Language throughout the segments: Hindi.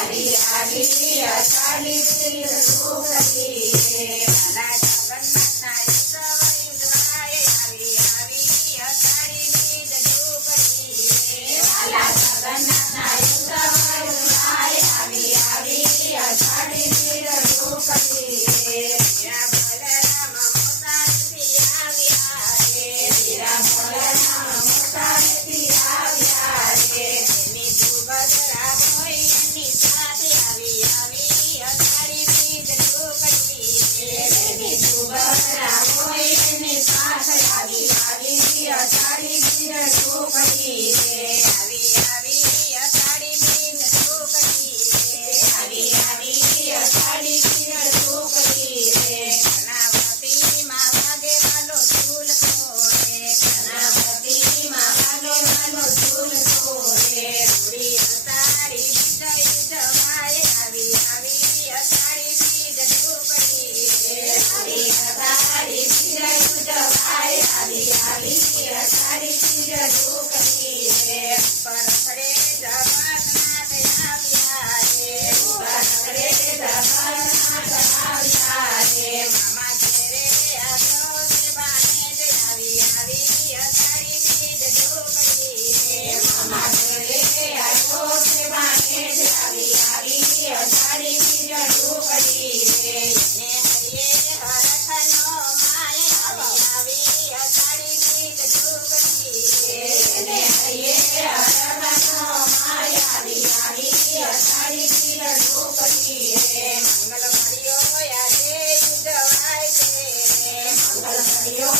हरि हरि अकाली Adiós.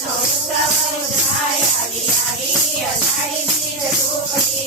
ಸೌಸವೈ ಆಗಿ ಆಗಿ ಅದಾಡಿ ರೂಪಡಿ